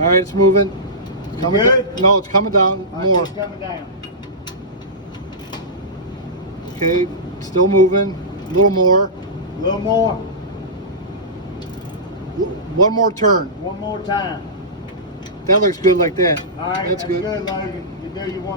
All right, it's moving. Coming good? No, it's coming down more. It's coming down. Okay, still moving. A little more. A little more. One more turn. One more time. That looks good like that. All right, That's good, good. Logan. You're good. You want